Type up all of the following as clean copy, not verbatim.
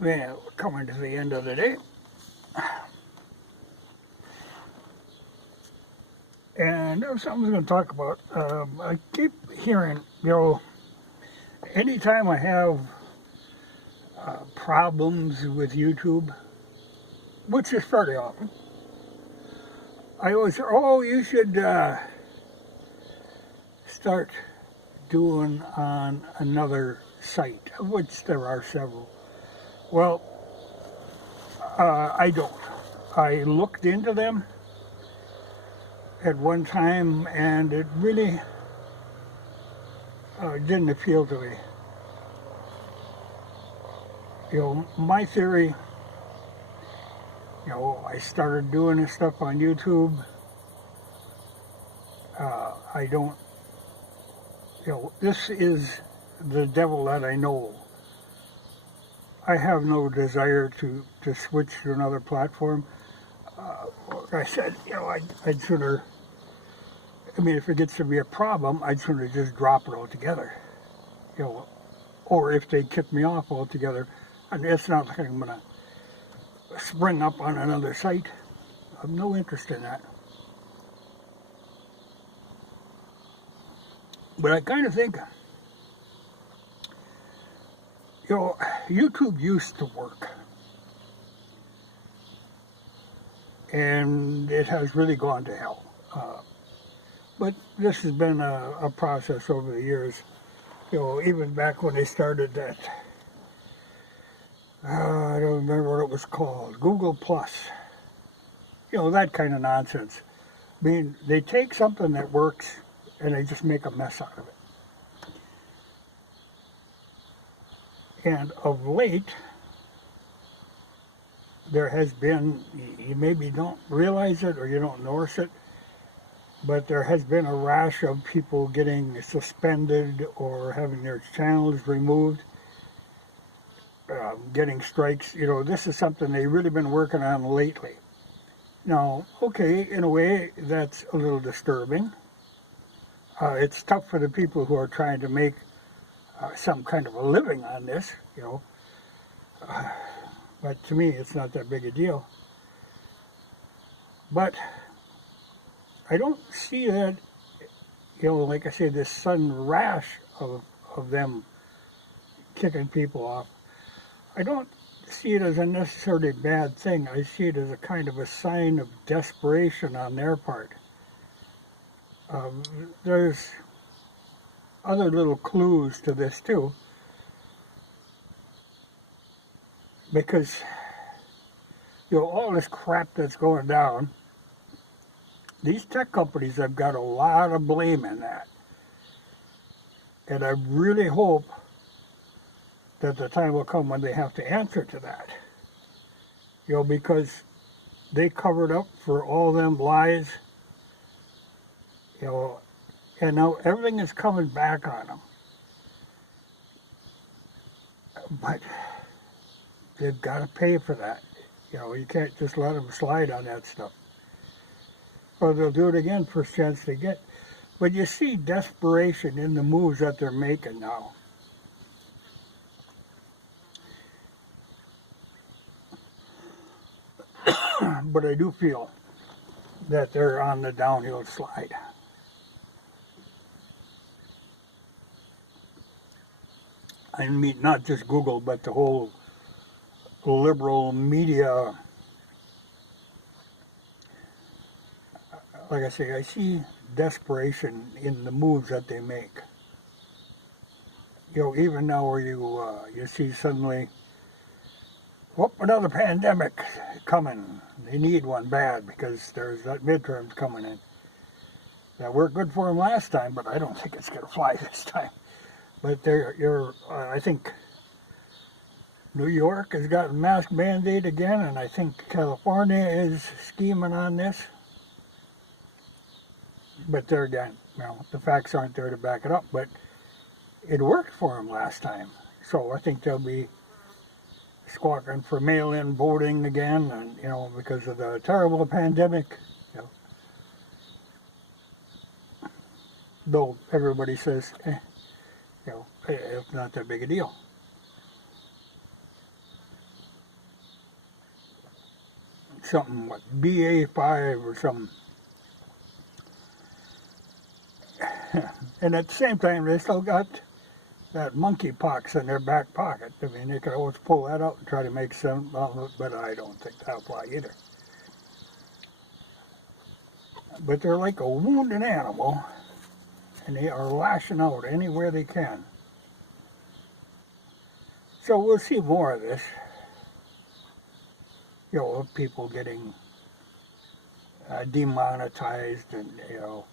Well, we're coming to the end of the day. And there's something I was going to talk about. I keep hearing, anytime I have problems with YouTube, which is fairly often, I always say, oh, you should start doing on another site, of which there are several. Well, I don't. I looked into them at one time, and it really didn't appeal to me. My theory, I started doing this stuff on YouTube. I don't, this is the devil that I know. I have no desire to switch to another platform. Like I said, I'd sooner, if it gets to be a problem, I'd sooner just drop it altogether. Or if they kick me off altogether, and it's not like I'm going to spring up on another site. I have no interest in that. But I kind of think, YouTube used to work. And it has really gone to hell. But this has been a process over the years. Even back when they started that, I don't remember what it was called, Google Plus. That kind of nonsense. They take something that works and they just make a mess out of it. And of late, there has been, you maybe don't realize it or you don't notice it, but there has been a rash of people getting suspended or having their channels removed, getting strikes. This is something they've really been working on lately. Now, okay, in a way, that's a little disturbing. It's tough for the people who are trying to make some kind of a living on this, but to me, it's not that big a deal. But I don't see that, like I say, this sudden rash of them kicking people off. I don't see it as a necessarily bad thing. I see it as a kind of a sign of desperation on their part. There's other little clues to this too, because all this crap that's going down, these tech companies have got a lot of blame in that, and I really hope that the time will come when they have to answer to that, because they covered up for all them lies, and now everything is coming back on them. But they've got to pay for that. You can't just let them slide on that stuff. Or they'll do it again first chance they get. But you see desperation in the moves that they're making now. But I do feel that they're on the downhill slide. I mean, not just Google, but the whole liberal media. Like I say, I see desperation in the moves that they make. Even now where you see suddenly, whoop, another pandemic coming. They need one bad because there's that midterms coming in. That worked good for them last time, but I don't think it's going to fly this time. But I think New York has got a mask mandate again, and I think California is scheming on this. But there again, the facts aren't there to back it up, but it worked for them last time. So I think they'll be squawking for mail-in voting again, and because of the terrible pandemic. Though everybody says, it's not that big a deal. something, what, BA5 or something. And at the same time, they still got that monkeypox in their back pocket. I mean, they could always pull that out and try to make some of it, but I don't think that'll fly either. But they're like a wounded animal, and they are lashing out anywhere they can. So we'll see more of this. You know, of people getting demonetized, and you know,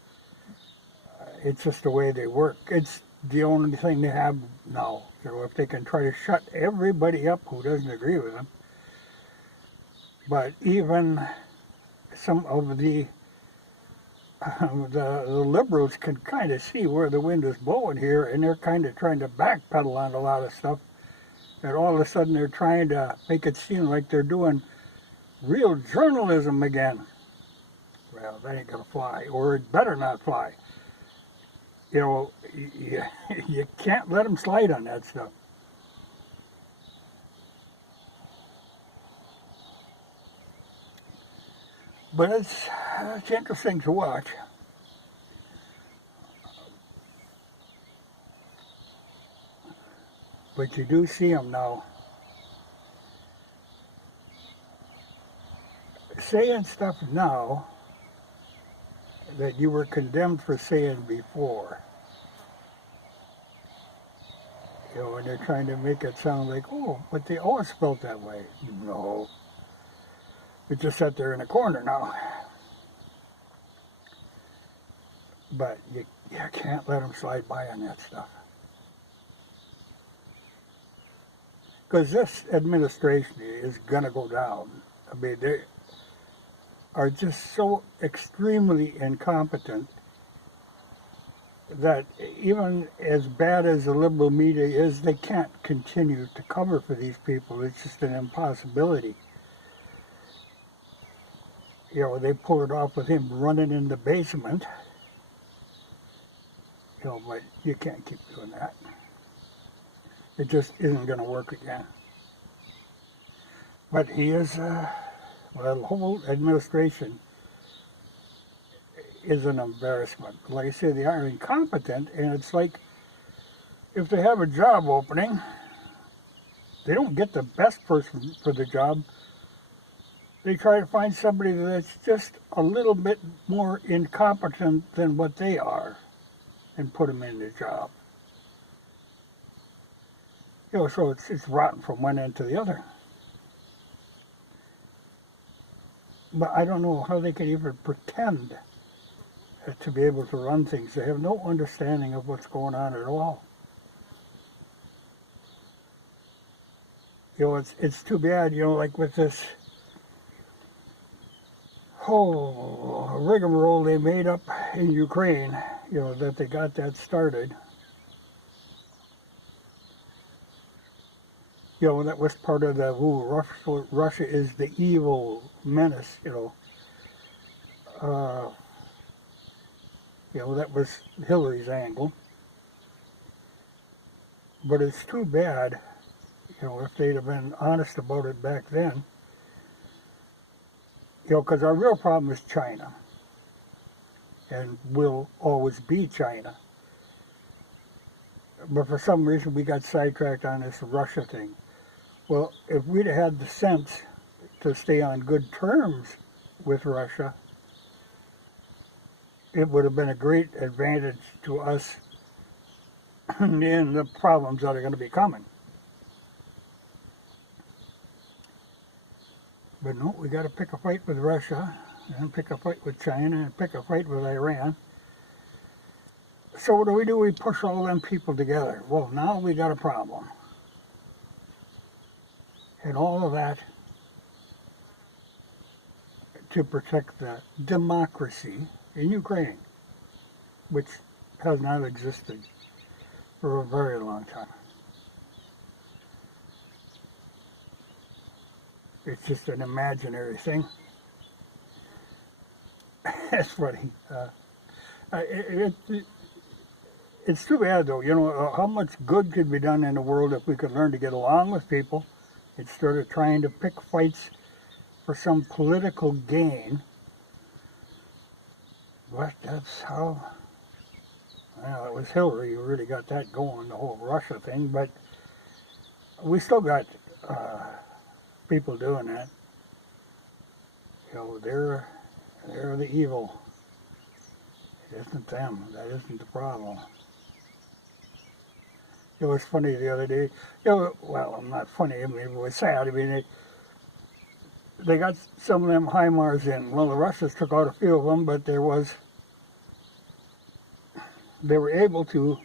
it's just the way they work. It's the only thing they have now. You know, if they can try to shut everybody up who doesn't agree with them. But even some of the liberals can kind of see where the wind is blowing here, and they're kind of trying to backpedal on a lot of stuff. And all of a sudden they're trying to make it seem like they're doing real journalism again. Well, that ain't gonna fly, or it better not fly. You know, you can't let them slide on that stuff. But it's interesting to watch. But you do see them now saying stuff now that you were condemned for saying before. You know, and they're trying to make it sound like, oh, but they always felt that way. No. It's just that they're in a corner now. But you can't let them slide by on that stuff. Because this administration is going to go down. I mean, they are just so extremely incompetent that even as bad as the liberal media is, they can't continue to cover for these people. It's just an impossibility. You know, they pulled it off with him running in the basement. You know, but you can't keep doing that. It just isn't going to work again. But he is, well, the whole administration is an embarrassment. Like I say, they are incompetent, and it's like if they have a job opening, they don't get the best person for the job. They try to find somebody that's just a little bit more incompetent than what they are and put them in the job. You know, so it's rotten from one end to the other. But I don't know how they can even pretend to be able to run things. They have no understanding of what's going on at all. You know, it's too bad, you know, like with this whole rigmarole they made up in Ukraine, you know, that they got that started. You know, that was part of the, Russia is the evil menace, you know. You know, that was Hillary's angle. But it's too bad, you know, if they'd have been honest about it back then. You know, because our real problem is China. And will always be China. But for some reason we got sidetracked on this Russia thing. Well, if we'd have had the sense to stay on good terms with Russia, it would have been a great advantage to us in the problems that are going to be coming. But no, we got to pick a fight with Russia, and pick a fight with China, and pick a fight with Iran. So what do? We push all them people together. Well, now we got a problem. And all of that to protect the democracy in Ukraine, which has not existed for a very long time. It's just an imaginary thing. That's funny. It's too bad, though. You know, how much good could be done in the world if we could learn to get along with people instead of trying to pick fights for some political gain. But that's how, well, it was Hillary who really got that going, the whole Russia thing, but we still got people doing that. You know, they're the evil. It isn't them. That isn't the problem. It was funny the other day. You know, well, not funny. I mean, it was sad. I mean, they got some of them HIMARS in. Well, the Russians took out a few of them, but they were able to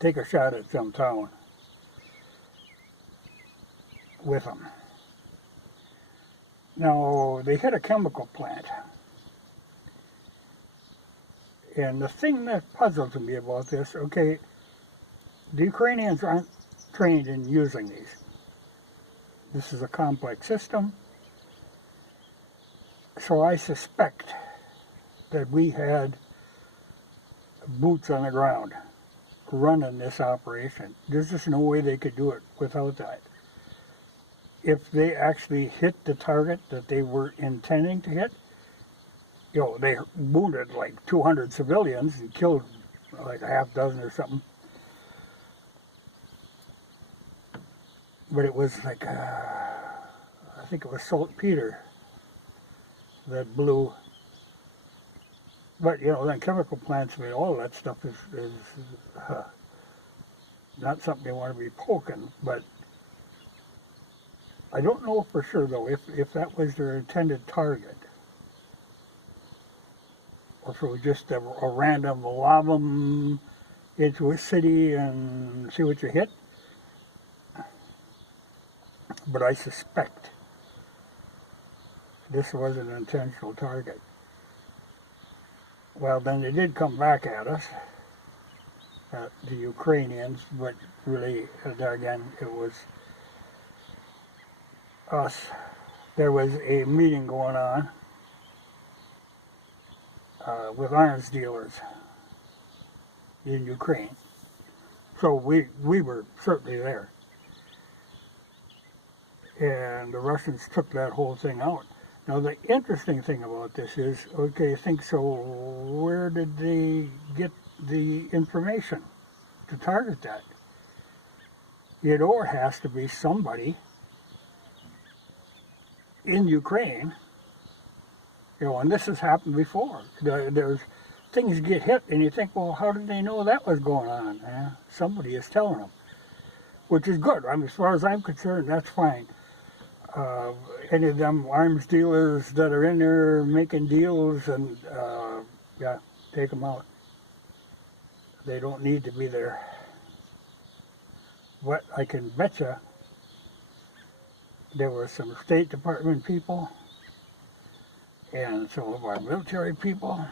take a shot at some town with them. Now, they hit a chemical plant. And the thing that puzzles me about this, okay, the Ukrainians aren't trained in using these. This is a complex system. So I suspect that we had boots on the ground running this operation. There's just no way they could do it without that. If they actually hit the target that they were intending to hit, you know, they wounded like 200 civilians and killed like a half dozen or something. But it was like, I think it was saltpeter that blew. But, you know, then chemical plants, I mean, all that stuff is not something you want to be poking. But I don't know for sure, though, if that was their intended target. Or if it was just a random lob them into a city and see what you hit. But I suspect this was an intentional target. Well, then they did come back at us, the Ukrainians, but really, again, it was us. There was a meeting going on with arms dealers in Ukraine. So we were certainly there. And the Russians took that whole thing out. Now the interesting thing about this is, okay, think so, where did they get the information to target that? It or has to be somebody in Ukraine, you know, and this has happened before. There's things get hit and you think, well, how did they know that was going on? Somebody is telling them, which is good. I mean, as far as I'm concerned, that's fine. Any of them arms dealers that are in there making deals, and yeah, take them out. They don't need to be there. But I can bet you there were some State Department people and some of our military people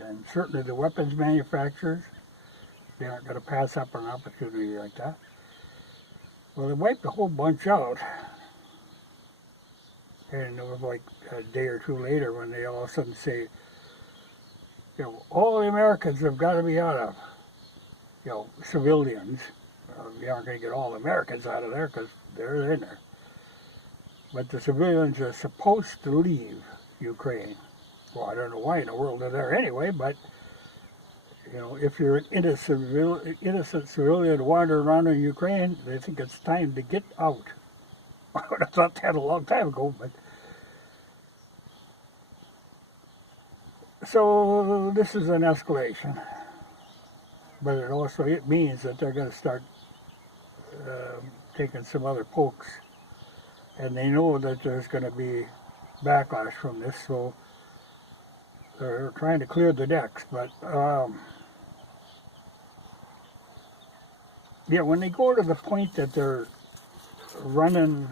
and certainly the weapons manufacturers. They aren't going to pass up an opportunity like that. Well, they wiped a whole bunch out. And it was like a day or two later when they all of a sudden say, you know, all the Americans have got to be out of, you know, civilians. You aren't going to get all the Americans out of there because they're in there. But the civilians are supposed to leave Ukraine. Well, I don't know why in the world they're there anyway, but, you know, if you're an innocent civilian wandering around in Ukraine, they think it's time to get out. I would have thought that a long time ago, but so this is an escalation. But it means that they're going to start taking some other pokes, and they know that there's going to be backlash from this, so they're trying to clear the decks. But yeah, when they go to the point that they're running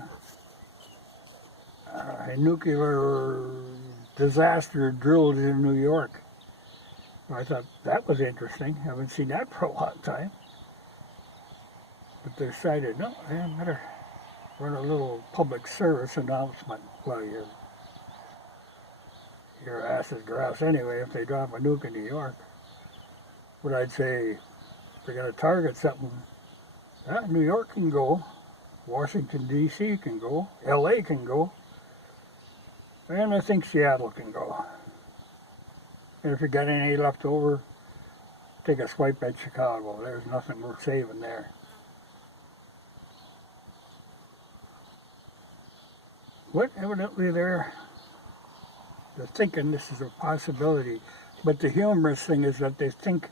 a nuclear disaster drilled in New York, I thought that was interesting. Haven't seen that for a long time. But they decided, no, I better run a little public service announcement. Well, your ass is grass anyway if they drop a nuke in New York. But I'd say if they're going to target something, New York can go, Washington, D.C. can go, L.A. can go, And I think Seattle can go. And if you got any left over, take a swipe at Chicago. There's nothing worth saving there. But evidently they're thinking this is a possibility. But the humorous thing is that they think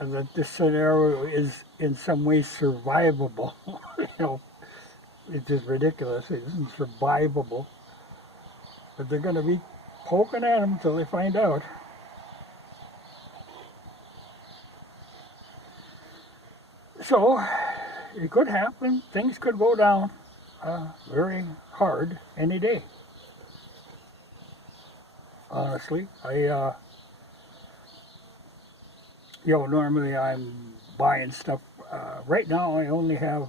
that this scenario is in some way survivable. You know, it's just ridiculous. It isn't survivable. But they're going to be poking at them until they find out. So, it could happen. Things could go down very hard any day. Honestly, normally I'm buying stuff. Right now I only have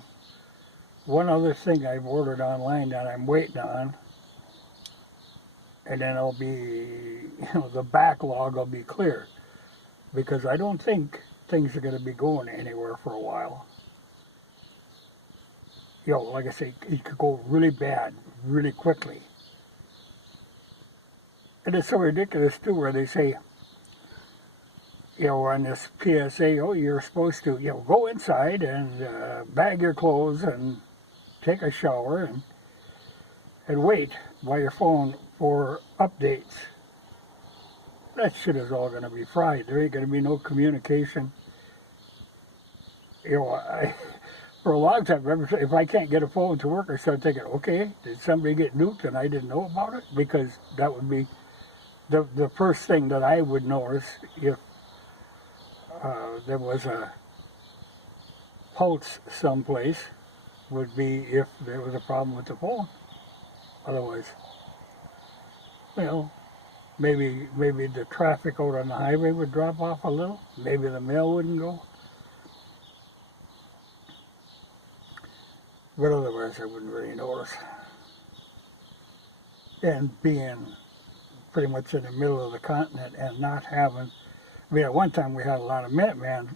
one other thing I've ordered online that I'm waiting on. And then I'll be, the backlog will be clear. Because I don't think things are going to be going anywhere for a while. Like I say, it could go really bad, really quickly. And it's so ridiculous, too, where they say, on this PSA, you're supposed to, go inside and bag your clothes and take a shower and wait by your phone for updates. That shit is all going to be fried. There ain't going to be no communication. For a long time, if I can't get a phone to work, I start thinking, okay, did somebody get nuked and I didn't know about it? Because that would be the first thing that I would notice if there was a pulse someplace, would be if there was a problem with the phone. Otherwise, maybe the traffic out on the highway would drop off a little. Maybe the mail wouldn't go. But otherwise, I wouldn't really notice. And being pretty much in the middle of the continent and not having, at one time we had a lot of Minuteman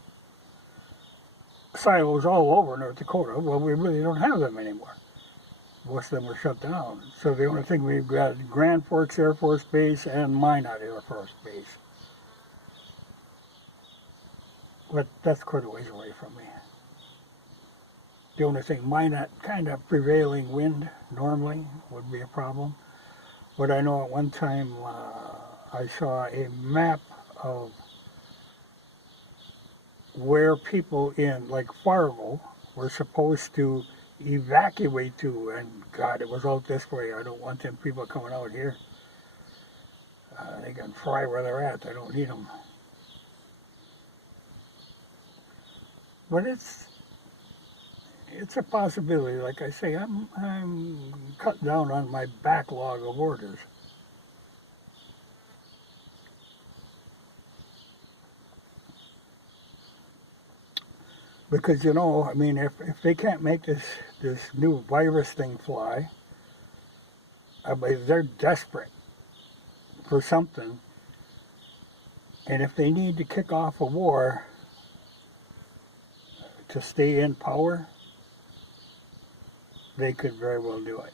silos all over North Dakota. Well, we really don't have them anymore. Most of them were shut down. So the only thing we've got is Grand Forks Air Force Base and Minot Air Force Base. But that's quite a ways away from me. The only thing, Minot, kind of prevailing wind normally would be a problem. But I know at one time I saw a map of where people in, like Fargo, were supposed to evacuate to, and God, it was out this way. I don't want them people coming out here. They can fry where they're at. I don't need them. But it's a possibility. Like I say, I'm cut down on my backlog of orders. Because, if they can't make this new virus thing fly, they're desperate for something. And if they need to kick off a war to stay in power, they could very well do it.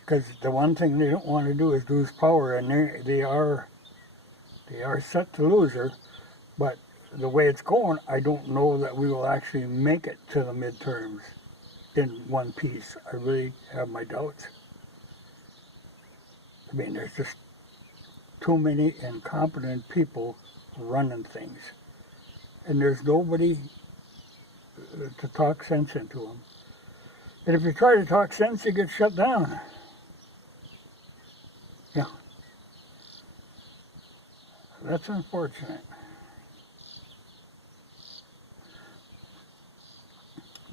Because the one thing they don't want to do is lose power, and they are set to lose her. But the way it's going, I don't know that we will actually make it to the midterms in one piece. I really have my doubts. There's just too many incompetent people running things. And there's nobody to talk sense into them. And if you try to talk sense, you get shut down. Yeah. That's unfortunate.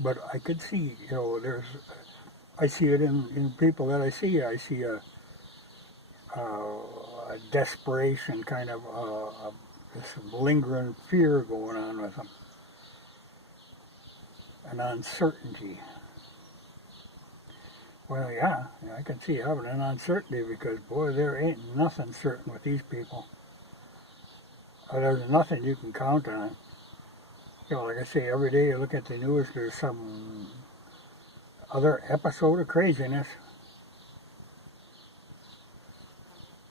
But I could see, I see it in people that I see. I see a desperation, kind of this lingering fear going on with them. An uncertainty. Well, yeah, I can see having an uncertainty because, boy, there ain't nothing certain with these people. There's nothing you can count on. Like I say, every day you look at the news, there's some other episode of craziness.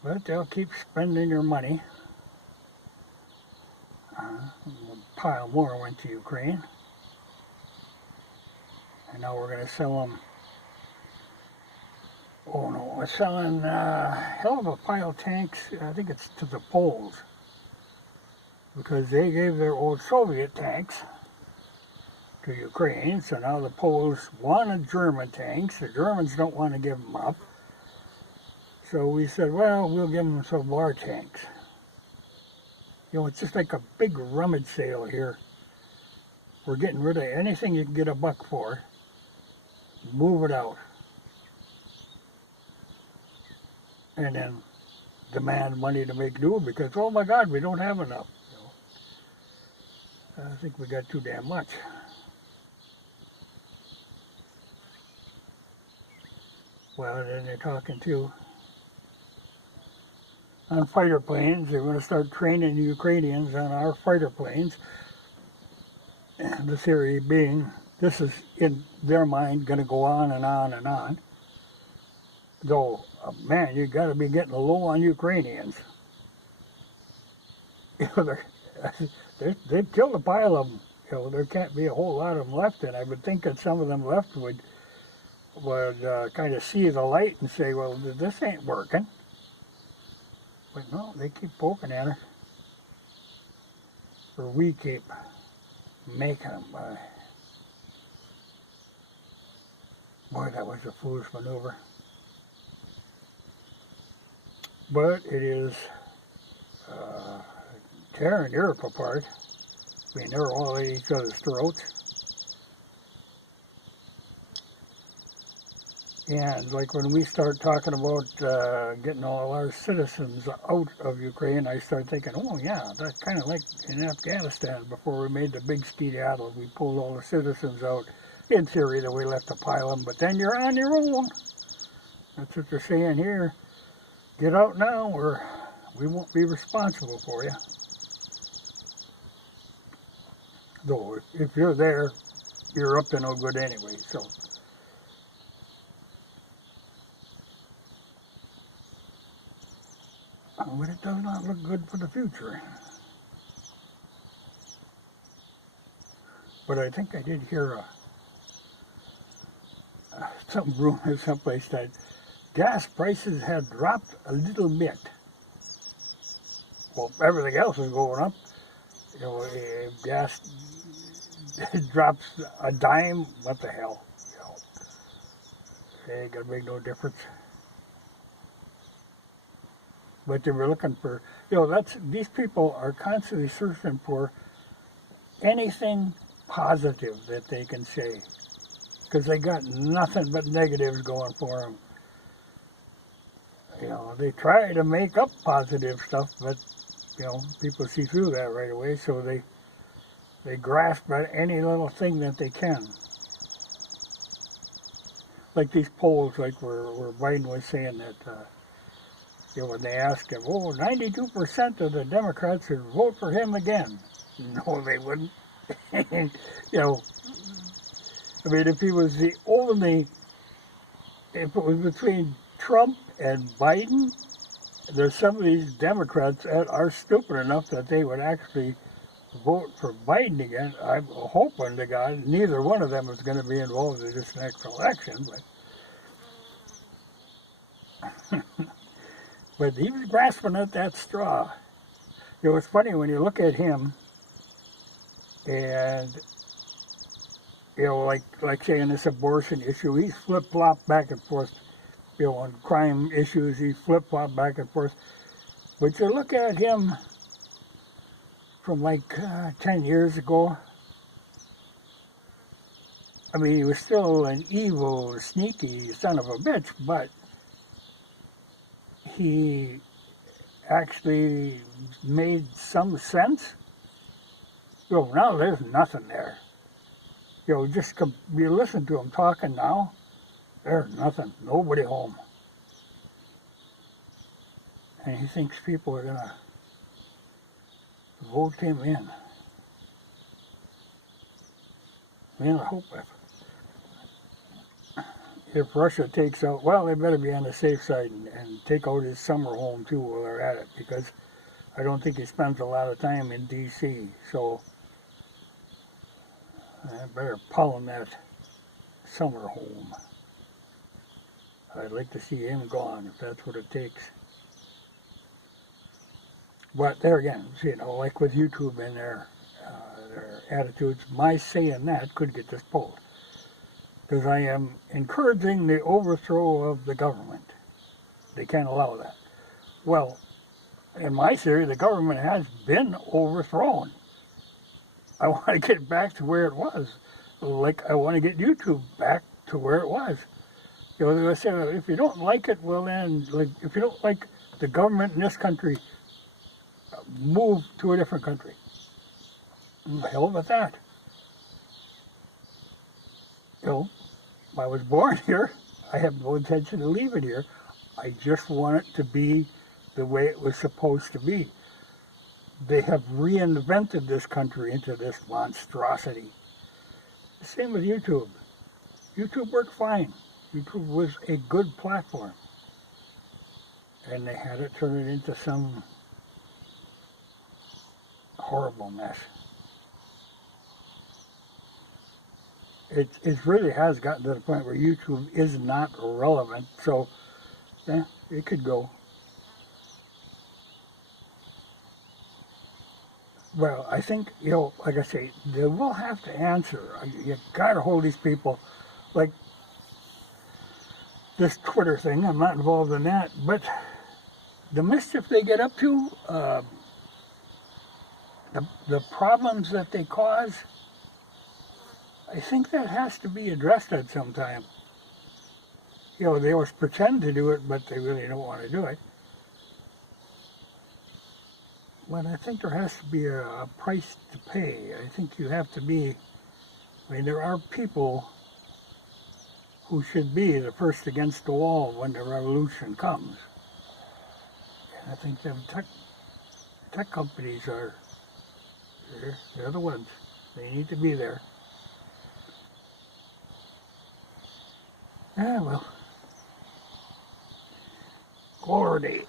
But they'll keep spending your money. A pile more went to Ukraine. And now we're going to sell them. Oh no, we're selling a hell of a pile of tanks. I think it's to the Poles. Because they gave their old Soviet tanks to Ukraine. So now the Poles wanted German tanks. The Germans don't want to give them up. So we said, well, we'll give them some of our tanks. You know, it's just like a big rummage sale here. We're getting rid of anything you can get a buck for. Move it out. And then demand money to make new because, oh my God, we don't have enough. You know, I think we got too damn much. Well, then they're talking too on fighter planes. They're going to start training the Ukrainians on our fighter planes. And the theory being, this is in their mind going to go on and on and on. Though, man, you got to be getting low on Ukrainians. You know, they've killed a pile of them. You know, there can't be a whole lot of them left, and I would think that some of them left would kind of see the light and say, well, this ain't working. But no, they keep poking at her. Or we keep making them. Boy, that was a foolish maneuver. But it is tearing Europe apart. I mean, they're all at each other's throats. And like when we start talking about getting all our citizens out of Ukraine, I start thinking, oh yeah, that's kind of like in Afghanistan before we made the big skedaddle. We pulled all the citizens out. In theory, that we left to pile them, but then you're on your own. That's what they're saying here. Get out now or we won't be responsible for you. Though, if you're there, you're up to no good anyway, so. But it does not look good for the future. But I think I did hear some rumor someplace that gas prices had dropped a little bit. Well, everything else is going up. You know, if gas drops a dime, what the hell? You know, it ain't gonna make no difference. But they were looking for, you know, these people are constantly searching for anything positive that they can say, because they got nothing but negatives going for them. You know, they try to make up positive stuff, but you know, people see through that right away, so they grasp at any little thing that they can. Like these polls, like where Biden was saying that. You know, when they asked him, oh, 92% of the Democrats would vote for him again. No, they wouldn't. You know, I mean, if it was between Trump and Biden, there's some of these Democrats that are stupid enough that they would actually vote for Biden again. I'm hoping to God neither one of them is going to be involved in this next election, but but he was grasping at that straw. You know, it's funny when you look at him and, you know, like saying this abortion issue, he's flip-flopped back and forth. You know, on crime issues, he's flip-flopped back and forth. But you look at him from like 10 years ago, I mean, he was still an evil, sneaky son of a bitch, but he actually made some sense. You know, now there's nothing there. You know, you listen to him talking now, there's nothing, nobody home. And he thinks people are gonna vote him in. Man, I hope if Russia takes out, well, they better be on the safe side and take out his summer home too while they're at it, because I don't think he spends a lot of time in D.C. So I better pound that summer home. I'd like to see him gone if that's what it takes. But there again, you know, like with YouTube and their attitudes, my saying that could get this pulled. Because I am encouraging the overthrow of the government. They can't allow that. Well, in my theory, the government has been overthrown. I want to get back to where it was. Like, I want to get YouTube back to where it was. You know, they say, if you don't like it, well then, like, if you don't like the government in this country, move to a different country. Hell with that. You know, I was born here. I have no intention of leaving here. I just want it to be the way it was supposed to be. They have reinvented this country into this monstrosity. The same with YouTube. YouTube worked fine. YouTube was a good platform. And they had to turn it into some horrible mess. It really has gotten to the point where YouTube is not relevant, so yeah, it could go. Well, I think, you know, like I say, they will have to answer. You got to hold these people. Like this Twitter thing, I'm not involved in that, but the mischief they get up to, the problems that they cause, I think that has to be addressed at some time. You know, they always pretend to do it, but they really don't want to do it. But I think there has to be a price to pay. I think you have to be, I mean, there are people who should be the first against the wall when the revolution comes. And I think the tech companies are, they're the ones. They need to be there. Yeah, well, glory.